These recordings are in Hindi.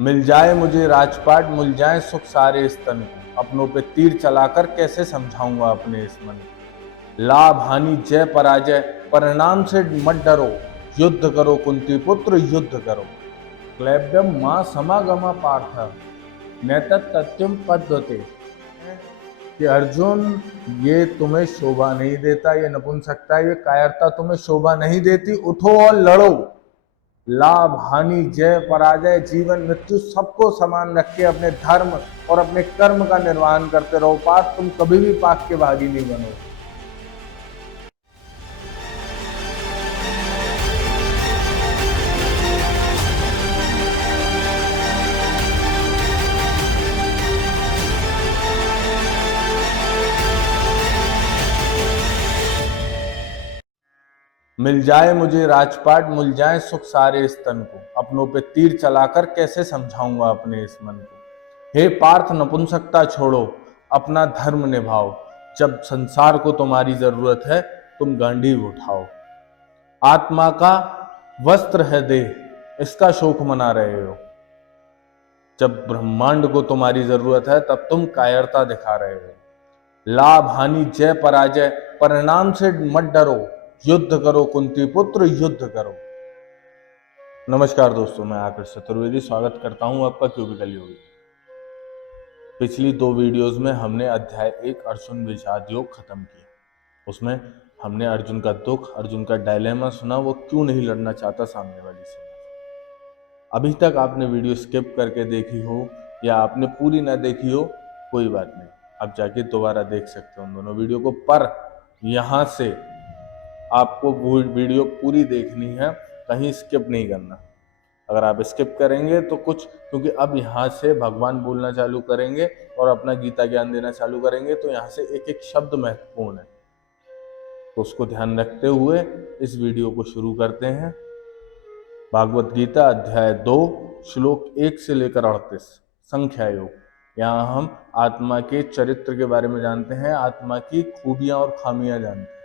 मिल जाए मुझे राजपाट, मिल जाए सुख सारे स्तन को, अपनों पे तीर चलाकर कैसे समझाऊंगा अपने इस मन को। लाभ हानि जय पराजय परिणाम से मत डरो, युद्ध करो कुंती पुत्र युद्ध करो। क्लैब्यम मां समागमा पार्थ नैतत् तथ्यम पद्यते। कि अर्जुन, ये तुम्हें शोभा नहीं देता, ये नपुंसकता, ये कायरता तुम्हें शोभा नहीं देती, उठो और लड़ो। लाभ हानि जय पराजय जीवन मृत्यु सबको समान रख के अपने धर्म और अपने कर्म का निर्वहन करते रहो। पार्थ, तुम कभी भी पाप के भागी नहीं बनो। मिल जाए मुझे राजपाट, मिल जाए सुख सारे स्तन को, अपनों पे तीर चलाकर कैसे समझाऊंगा अपने इस मन को। हे पार्थ, नपुंसकता छोड़ो, अपना धर्म निभाओ। जब संसार को तुम्हारी जरूरत है, तुम गांडीव उठाओ। आत्मा का वस्त्र है देह, इसका शोक मना रहे हो। जब ब्रह्मांड को तुम्हारी जरूरत है, तब तुम कायरता दिखा रहे हो। लाभ हानि जय पराजय परिणाम से मत डरो, युद्ध करो कुंती पुत्र युद्ध करो। नमस्कार दोस्तों, मैं आकर्ष चतुर्वेदी स्वागत करता हूं आपका क्यूबिकल योग। पिछली 2 वीडियोस में हमने अध्याय 1 अर्जुन विषाद योग खत्म किया। उसमें हमने अर्जुन का दुख, अर्जुन का डायलेमा सुना, वो क्यों नहीं लड़ना चाहता सामने वाली से। अभी तक आपने वीडियो स्किप करके देखी हो या आपने पूरी ना देखी हो, कोई बात नहीं, आप जाके दोबारा देख सकते हो उन दोनों वीडियो को। पर यहाँ से आपको वीडियो पूरी देखनी है, कहीं स्किप नहीं करना। अगर आप स्किप करेंगे तो कुछ, क्योंकि अब यहाँ से भगवान बोलना चालू करेंगे और अपना गीता ज्ञान देना चालू करेंगे, तो यहाँ से एक एक शब्द महत्वपूर्ण है, तो उसको ध्यान रखते हुए इस वीडियो को शुरू करते हैं। भागवत गीता अध्याय 2 श्लोक 1 से लेकर 38 संख्या योग। यहाँ हम आत्मा के चरित्र के बारे में जानते हैं, आत्मा की खूबियां और खामियां जानते हैं।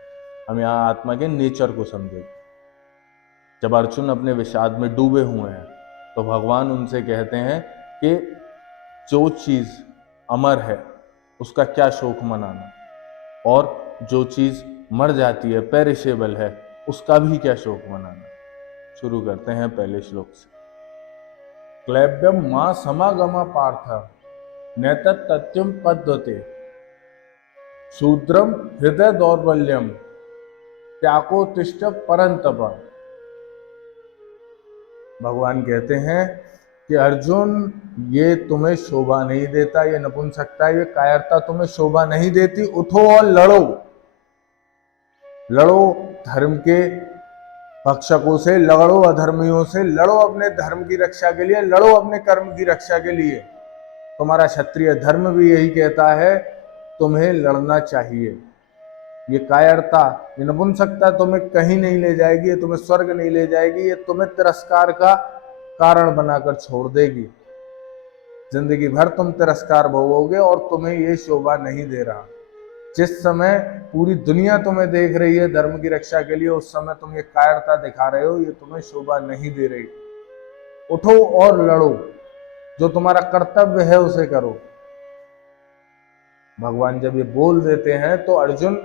हम यहाँ आत्मा के नेचर को समझेंगे। जब अर्जुन अपने विषाद में डूबे हुए हैं, तो भगवान उनसे कहते हैं कि जो चीज अमर है उसका क्या शोक मनाना, और जो चीज मर जाती है, पेरिशेबल है, उसका भी क्या शोक मनाना। शुरू करते हैं पहले श्लोक से। क्लैब्यम मां समागमा पार्थ नैतत् तथ्यम पद्यते शूद्रम हृदय दौर्बल्यम त्याकोतिष्ठ परंतप। भगवान कहते हैं कि अर्जुन, ये तुम्हें शोभा नहीं देता, ये नपुंसकता, ये कायरता तुम्हें शोभा नहीं देती, उठो और लड़ो। लड़ो धर्म के भक्षकों से, लड़ो अधर्मियों से, लड़ो अपने धर्म की रक्षा के लिए, लड़ो अपने कर्म की रक्षा के लिए। तुम्हारा क्षत्रिय धर्म भी यही कहता है, तुम्हें लड़ना चाहिए। ये कायरता, ये नपुंसकता तुम्हें कहीं नहीं ले जाएगी, ये तुम्हें स्वर्ग नहीं ले जाएगी, ये तुम्हें तिरस्कार का कारण बनाकर छोड़ देगी। जिंदगी भर तुम तिरस्कार भोगोगे और तुम्हें ये शोभा नहीं दे रहा। जिस समय पूरी दुनिया तुम्हें देख रही है धर्म की रक्षा के लिए, उस समय तुम ये कायरता दिखा रहे हो, ये तुम्हें शोभा नहीं दे रही। उठो और लड़ो, जो तुम्हारा कर्तव्य है उसे करो। भगवान जब ये बोल देते हैं तो अर्जुन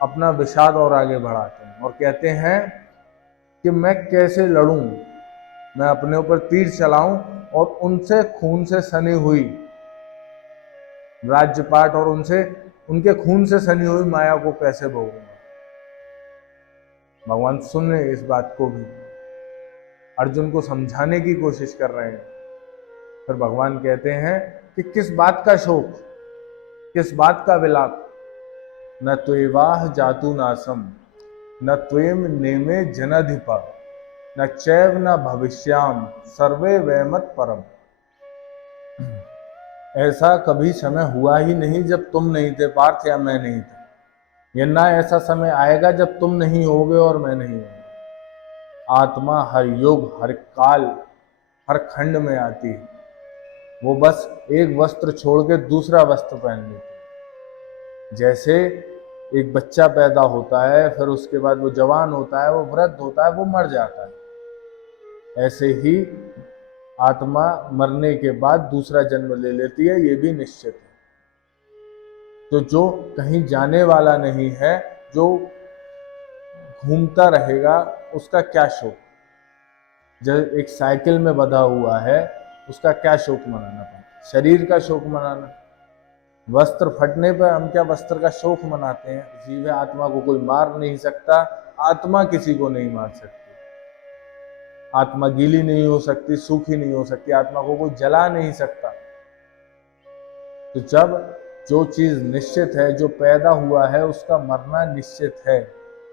अपना विषाद और आगे बढ़ाते हैं और कहते हैं कि मैं कैसे लड़ूं, मैं अपने ऊपर तीर चलाऊं और उनसे खून से सनी हुई राज्यपाट और उनके खून से सनी हुई माया को कैसे भोगूंगा। भगवान सुन रहे इस बात को भी, अर्जुन को समझाने की कोशिश कर रहे हैं। फिर भगवान कहते हैं कि किस बात का शोक, किस बात का विलाप। न त्वेवाह जातु नासम न त्वेम नेमे जनधिपा न चैव न भविष्याम सर्वे वैमत परम। ऐसा कभी समय हुआ ही नहीं जब तुम नहीं थे पार्थ, या मैं नहीं था, या ना ऐसा समय आएगा जब तुम नहीं होगे और मैं नहीं होगा। आत्मा हर युग, हर काल, हर खंड में आती है। वो बस एक वस्त्र छोड़ के दूसरा वस्त्र पहन लेती है। जैसे एक बच्चा पैदा होता है, फिर उसके बाद वो जवान होता है, वो वृद्ध होता है, वो मर जाता है, ऐसे ही आत्मा मरने के बाद दूसरा जन्म ले लेती है, ये भी निश्चित है। तो जो कहीं जाने वाला नहीं है, जो घूमता रहेगा, उसका क्या शोक। जब एक साइकिल में बंधा हुआ है, उसका क्या शोक मनाना पड़ता। शरीर का शोक मनाना, वस्त्र फटने पर हम क्या वस्त्र का शोक मनाते हैं। जीव है, आत्मा को कोई मार नहीं सकता, आत्मा किसी को नहीं मार सकती। आत्मा गीली नहीं हो सकती, सूखी नहीं हो सकती, आत्मा को कोई जला नहीं सकता। तो जब जो चीज निश्चित है, जो पैदा हुआ है, उसका मरना निश्चित है,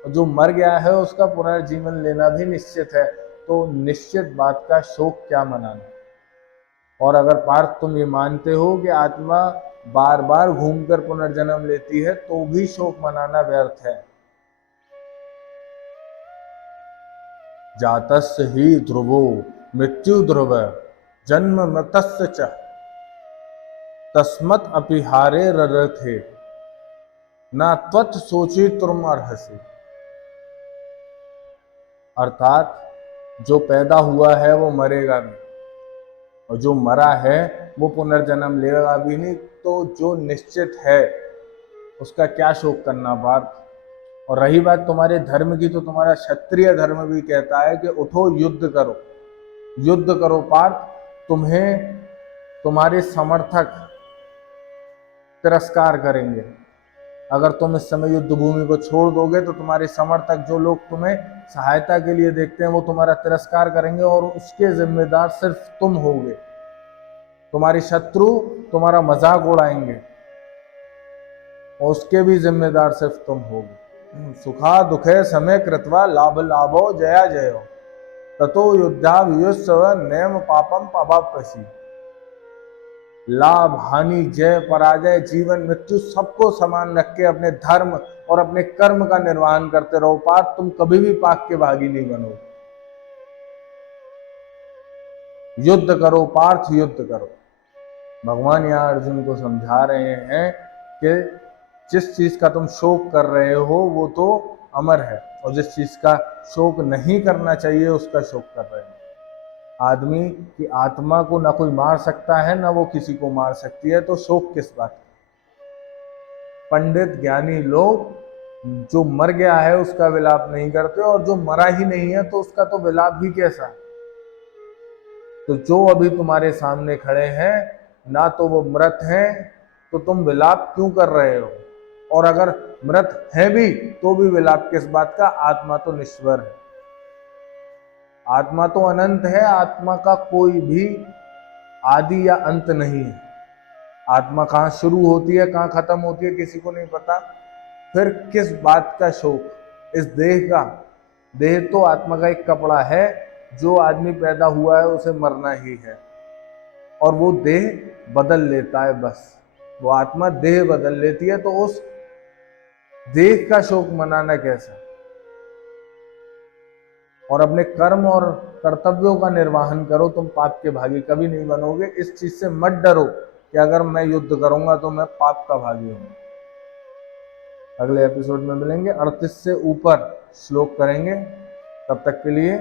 और जो मर गया है उसका पुनर्जीवन लेना भी निश्चित है। तो निश्चित बात का शोक क्या मनाना। और अगर पार्थ तुम ये मानते हो कि आत्मा बार बार घूमकर पुनर्जन्म लेती है, तो भी शोक मनाना व्यर्थ है। जातस्य ही ध्रुवो मृत्यु ध्रुव जन्म मृतस्य च तस्मत् अपिहारे ररथे ना त्वत् सोची तुम अर्हसि। अर्थात जो पैदा हुआ है वो मरेगा भी, और जो मरा है वो पुनर्जन्म लेगा भी नहीं। तो जो निश्चित है उसका क्या शोक करना पार्थ। और रही बात तुम्हारे धर्म की, तो तुम्हारा क्षत्रिय धर्म भी कहता है कि उठो युद्ध करो, युद्ध करो पार्थ। तुम्हें तुम्हारे समर्थक तिरस्कार करेंगे। अगर तुम इस समय युद्ध भूमि को छोड़ दोगे तो तुम्हारे समर्थक, जो लोग तुम्हें सहायता के लिए देखते हैं, वो तुम्हारा तिरस्कार करेंगे, और उसके जिम्मेदार सिर्फ तुम होगे। तुम्हारे शत्रु तुम्हारा मजाक उड़ाएंगे, और उसके भी जिम्मेदार सिर्फ तुम होगे। सुखा दुखे समय कृत्वा लाभ लाभो जया जयो ततो युद्धा वियुत्सव नेम पापम पवाप्यसि। लाभ हानि जय पराजय जीवन मृत्यु सबको समान रख के अपने धर्म और अपने कर्म का निर्वहन करते रहो पार्थ। तुम कभी भी पाप के भागी नहीं बनोगे। युद्ध करो पार्थ, युद्ध करो। भगवान यहाँ अर्जुन को समझा रहे हैं कि जिस चीज का तुम शोक कर रहे हो वो तो अमर है, और जिस चीज का शोक नहीं करना चाहिए उसका शोक कर रहे हो। आदमी की आत्मा को ना कोई मार सकता है, ना वो किसी को मार सकती है, तो शोक किस बात का। पंडित ज्ञानी लोग जो मर गया है उसका विलाप नहीं करते, और जो मरा ही नहीं है तो उसका तो विलाप भी कैसा। तो जो अभी तुम्हारे सामने खड़े हैं, ना तो वो मृत हैं, तो तुम विलाप क्यों कर रहे हो। और अगर मृत है भी तो भी विलाप किस बात का। आत्मा तो निश्वर है, आत्मा तो अनंत है, आत्मा का कोई भी आदि या अंत नहीं है। आत्मा कहाँ शुरू होती है कहाँ खत्म होती है किसी को नहीं पता। फिर किस बात का शोक इस देह का। देह तो आत्मा का एक कपड़ा है, जो आदमी पैदा हुआ है उसे मरना ही है, और वो देह बदल लेता है बस। वो आत्मा देह बदल लेती है, तो उस देह का शोक मनाना कैसा। और अपने कर्म और कर्तव्यों का निर्वहन करो, तुम पाप के भागी कभी नहीं बनोगे। इस चीज से मत डरो कि अगर मैं युद्ध करूंगा तो मैं पाप का भागी हूं। अगले एपिसोड में मिलेंगे, 38 से ऊपर श्लोक करेंगे। तब तक के लिए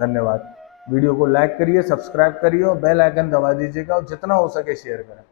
धन्यवाद। वीडियो को लाइक करिए, सब्सक्राइब करिए और बेल आइकन दबा दीजिएगा, और जितना हो सके शेयर करें।